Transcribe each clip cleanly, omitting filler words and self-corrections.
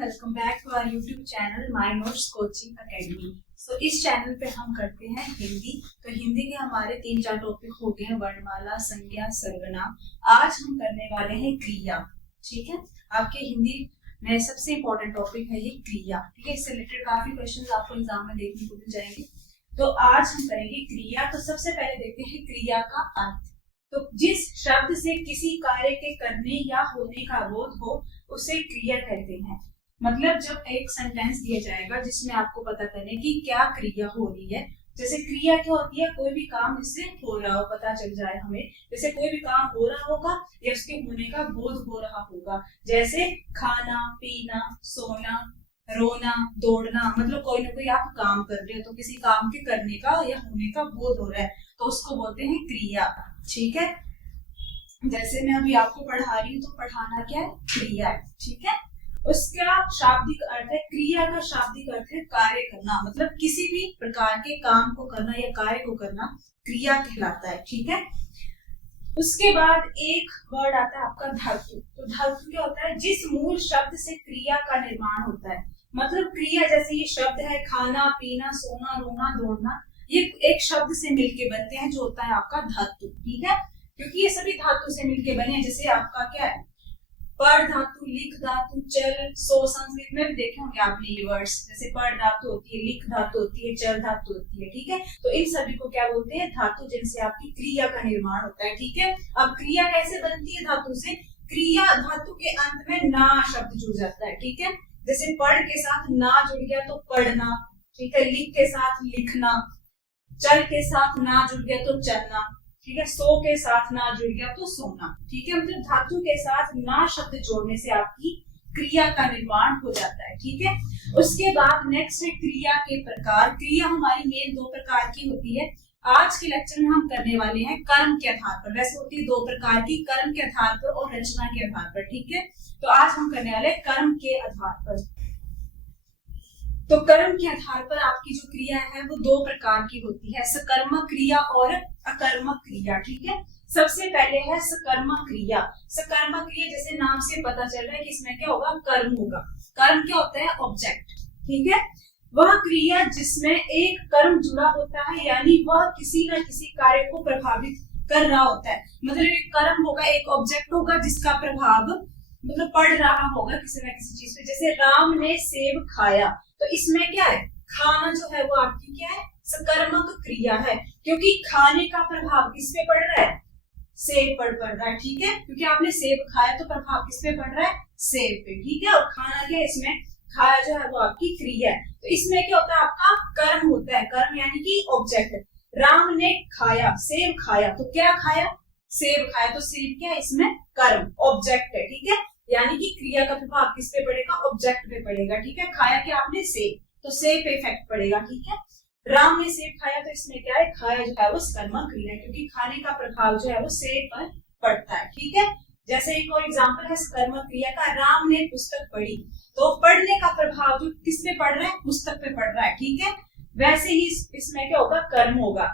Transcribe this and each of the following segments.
Welcome back to our YouTube channel my notes coaching academy. इस channel पे हम करते हैं हिंदी। तो हिंदी के हमारे 3-4 टॉपिक हो गए हैं, वर्णमाला, संज्ञा, सर्वनाम। आज हम करने वाले हैं क्रिया। ठीक है, आपके हिंदी में सबसे इंपॉर्टेंट टॉपिक है ये क्रिया। ठीक है, इससे रिलेटेड काफी क्वेश्चन आपको एग्जाम में देखने को मिल जाएंगे। तो आज हम करेंगे क्रिया। तो सबसे पहले देखते हैं क्रिया का अर्थ। तो जिस शब्द से किसी कार्य के करने या होने का बोध हो उसे क्रिया कहते हैं। मतलब जब एक सेंटेंस दिया जाएगा जिसमें आपको पता करने की क्या क्रिया हो रही है। जैसे क्रिया क्या होती है, कोई भी काम जिससे हो रहा हो, पता चल जाए हमें। जैसे कोई भी काम हो रहा होगा या उसके होने का बोध हो रहा होगा। जैसे खाना, पीना, सोना, रोना, दौड़ना। मतलब कोई ना कोई आप काम कर रहे हो तो किसी काम के करने का या होने का बोध हो रहा है तो उसको बोलते हैं क्रिया। ठीक है, जैसे मैं अभी आपको पढ़ा रही हूँ तो पढ़ाना क्या है, क्रिया है। ठीक है, उसका शाब्दिक अर्थ है, क्रिया का शाब्दिक अर्थ है कार्य करना। मतलब किसी भी प्रकार के काम को करना या कार्य को करना क्रिया कहलाता है। ठीक है, उसके बाद एक वर्ड आता है आपका धातु। तो धातु क्या होता है, जिस मूल शब्द से क्रिया का निर्माण होता है। मतलब क्रिया जैसे ये शब्द है खाना, पीना, सोना, रोना, दौड़ना, ये एक शब्द से मिलके बनते हैं जो होता है आपका धातु। ठीक है, क्योंकि ये सभी धातु से मिलके बने हैं। जैसे आपका क्या है, पर धातु, लिख धातु, चल, सो। संस्कृत में भी देखे होंगे आपने ये वर्ड्स। जैसे पर धातु होती है, लिख धातु होती है, चल धातु होती है। ठीक है, तो इन सभी को क्या बोलते हैं, धातु, जिनसे आपकी क्रिया का निर्माण होता है। ठीक है, अब क्रिया कैसे बनती है धातु से, क्रिया धातु के अंत में ना शब्द जुड़ जाता है। ठीक है, जैसे पढ़ के साथ ना जुड़ गया तो पढ़ना। ठीक है, लिख के साथ लिखना, चल के साथ ना जुड़ गया तो चलना। ठीक है, सो के साथ ना जुड़ गया तो सोना। ठीक है, मतलब धातु के साथ ना शब्द जोड़ने से आपकी क्रिया का निर्माण हो जाता है। ठीक है, उसके बाद नेक्स्ट है क्रिया के प्रकार। क्रिया हमारी मेन 2 प्रकार की होती है। आज के लेक्चर में हम करने वाले हैं कर्म के आधार पर। वैसे होती है 2 प्रकार की, कर्म के आधार पर और रचना के आधार पर। ठीक है, तो आज हम करने वाले हैं कर्म के आधार पर। तो कर्म के आधार पर आपकी जो क्रिया है वो 2 प्रकार की होती है, सकर्मक क्रिया और अकर्मक क्रिया। ठीक है, सबसे पहले है सकर्मक क्रिया। सकर्मक क्रिया जैसे नाम से पता चल रहा है कि इसमें क्या होगा, कर्म होगा। कर्म क्या होता है, ऑब्जेक्ट। ठीक है, वह क्रिया जिसमें एक कर्म जुड़ा होता है, यानी वह किसी न किसी कार्य को प्रभावित कर रहा होता है। मतलब एक कर्म होगा, एक ऑब्जेक्ट होगा जिसका प्रभाव मतलब पड़ रहा होगा किसी न किसी चीज पे। जैसे राम ने सेब खाया, तो इसमें क्या है, खाना जो है वो आपकी क्या है, सकर्मक क्रिया है। क्योंकि खाने का प्रभाव किस पे पड़ रहा है, सेब पर पड़ रहा है। ठीक है, क्योंकि आपने सेब खाया तो प्रभाव किस पे पड़ रहा है, सेब पे। ठीक है, और खाना क्या है, इसमें खाया जो है वो आपकी क्रिया है। तो इसमें क्या होता है, आपका कर्म होता है। कर्म यानी कि ऑब्जेक्ट। राम ने खाया, सेब खाया, तो क्या खाया, सेब खाया, तो सेब क्या है, इसमें कर्म, ऑब्जेक्ट है। ठीक है, यानी कि क्रिया का प्रभाव किस पे पड़ेगा, ऑब्जेक्ट पे पड़ेगा। ठीक है, खाया क्या आपने, सेब, तो सेब पे इफेक्ट पड़ेगा। ठीक है, राम ने सेब खाया, तो इसमें क्या है, खाया जो है वो सकर्मक क्रिया है, क्योंकि खाने का प्रभाव जो है वो सेब पर पड़ता है। ठीक है, जैसे एक और एग्जांपल है सकर्मक क्रिया का, राम ने पुस्तक पढ़ी, तो पढ़ने का प्रभाव जो किस पे पड़ रहा है, पुस्तक पे पड़ रहा है। ठीक है, वैसे ही इसमें क्या होगा, कर्म होगा।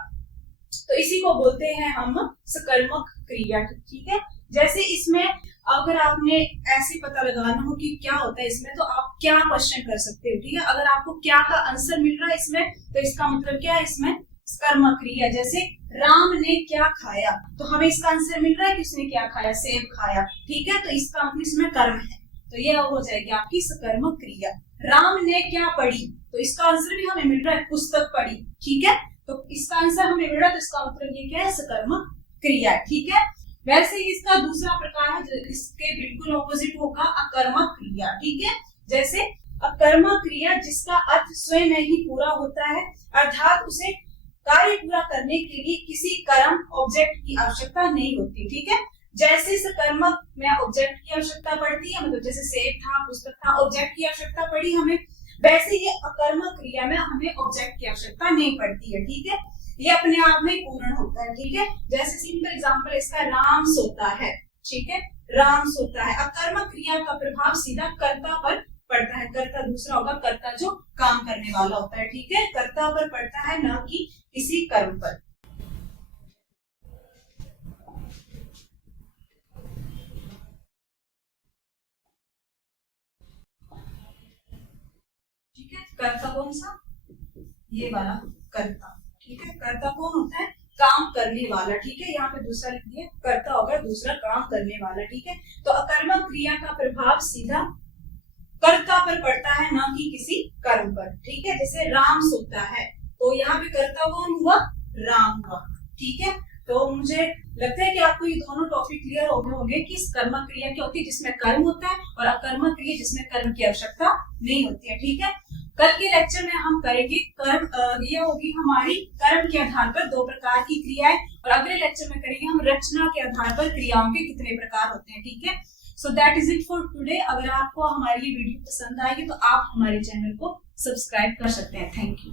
तो इसी को बोलते हैं हम सकर्मक क्रिया। ठीक है, जैसे इसमें अगर आपने ऐसे पता लगाना हो कि क्या होता है इसमें, तो आप क्या क्वेश्चन कर सकते हो। ठीक है, अगर आपको क्या का आंसर मिल रहा है इसमें, तो इसका मतलब क्या है, इसमें कर्मक क्रिया। जैसे राम ने क्या खाया, तो हमें इसका आंसर मिल रहा है कि उसने क्या खाया, सेब खाया। ठीक है, तो इसका मतलब इसमें कर्म है, तो यह हो जाएगी आपकी सकर्मक क्रिया। राम ने क्या पढ़ी, तो इसका आंसर भी हमें मिल रहा है, पुस्तक पढ़ी। ठीक है, तो इसका आंसर हमें मिल रहा है, तो इसका मतलब ये क्या है, सकर्मक क्रिया। ठीक है, वैसे ही इसका दूसरा प्रकार है, इसके बिल्कुल ऑपोजिट होगा, अकर्मक क्रिया। ठीक है, जैसे अकर्मक क्रिया जिसका अर्थ स्वयं में ही पूरा होता है, अर्थात उसे कार्य पूरा करने के लिए किसी कर्म ऑब्जेक्ट की आवश्यकता नहीं होती। ठीक है, जैसे सकर्मक में ऑब्जेक्ट की आवश्यकता पड़ती है, मतलब जैसे सेब था, पुस्तक था, ऑब्जेक्ट की आवश्यकता पड़ी हमें, वैसे ही अकर्मक क्रिया में हमें ऑब्जेक्ट की आवश्यकता नहीं पड़ती है। ठीक है, ये अपने आप में पूर्ण होता है। ठीक है, जैसे सिंपल एग्जांपल इसका, राम सोता है। ठीक है, राम सोता है। अकर्मक क्रिया का प्रभाव सीधा कर्ता पर पड़ता है। कर्ता दूसरा होगा, कर्ता जो काम करने वाला होता है। ठीक है, कर्ता पर पड़ता है, न कि किसी कर्म पर। कर्ता कौन सा, ये वाला कर्ता, ठीक है। कर्ता कौन होता है, काम करने वाला, ठीक है। यहाँ पे दूसरा लिख दिया, कर्ता होगा दूसरा काम करने वाला, ठीक है। तो अकर्मक क्रिया का प्रभाव सीधा कर्ता पर पड़ता है, ना कि किसी कर्म पर, ठीक है। जैसे राम सोता है, तो यहाँ पे कर्ता कौन हुआ, राम हुआ, ठीक है। तो मुझे लगता है कि आपको ये दोनों टॉपिक क्लियर हो गए होंगे कि कर्मक क्रिया क्या होती है जिसमें कर्म होता है, और अकर्मक क्रिया जिसमें कर्म की आवश्यकता नहीं होती है, ठीक है। कल के लेक्चर में हम करेंगे कर्म, ये होगी हमारी कर्म के आधार पर 2 प्रकार की क्रियाएं, और अगले लेक्चर में करेंगे हम रचना के आधार पर क्रियाओं के कितने प्रकार होते हैं, ठीक है। So that is it for today. अगर आपको हमारी ये वीडियो पसंद आएगी तो आप हमारे चैनल को सब्सक्राइब कर सकते हैं। Thank you.